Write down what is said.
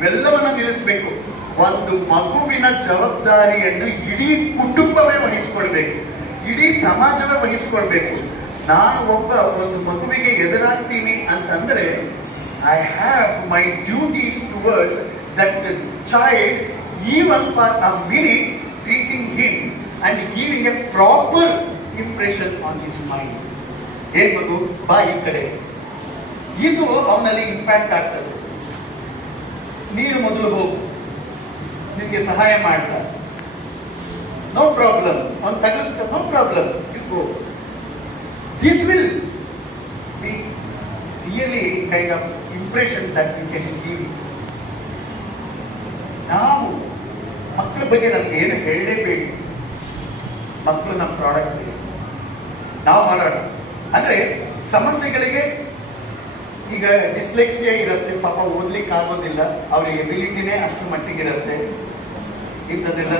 ಇವೆಲ್ಲವನ್ನ ನಿಲ್ಲಿಸಬೇಕು. ಒಂದು ಮಗುವಿನ ಜವಾಬ್ದಾರಿಯನ್ನು ಇಡೀ ಕುಟುಂಬವೇ ವಹಿಸ್ಕೊಳ್ಬೇಕು, ಇಡೀ ಸಮಾಜವೇ ವಹಿಸ್ಕೊಳ್ಬೇಕು. ನಾನು ಒಂದು ಮಗುವಿಗೆ ಎದುರಾಗ್ತೀನಿ ಅಂತಂದ್ರೆ I have my duties towards that child, even for a minute, treating him and giving a proper impression on his mind. ಏನ್ ಮಗು ಬಾ ಈ ಕಡೆ, ಇದು ಅವನಲ್ಲಿ ಇಂಪ್ಯಾಕ್ಟ್ ಆಗ್ತದೆ. ನೀನು ಮೊದಲು ಹೋಗು, ನಿನಗೆ ಸಹಾಯ ಮಾಡ್ತಾ, ನೋ ಪ್ರಾಬ್ಲಮ್, ಅವ್ನು ತಗಲಿಸ್ತಾ, no problem, you go. This will be really kind of impression that you can give. ನಾವು ಮಕ್ಕಳ ಬಗ್ಗೆ ನನಗೆ ಏನು ಹೇಳಲೇಬೇಡಿ, ಮಕ್ಕಳು ನಮ್ಮ ಪ್ರಾಡಕ್ಟ್, ನಾವು ಮಾಡೋಣ. ಅಂದ್ರೆ ಸಮಸ್ಯೆಗಳಿಗೆ, ಈಗ ಡಿಸ್ಲೆಕ್ಸಿಯಾ ಇರುತ್ತೆ, ಪಾಪ ಓದ್ಲಿಕ್ಕೆ ಆಗೋದಿಲ್ಲ, ಅವ್ರ ಎಬಿಲಿಟಿನೇ ಅಷ್ಟು ಮಟ್ಟಿಗೆ ಇರುತ್ತೆ. ಇಂಥದ್ದೆಲ್ಲ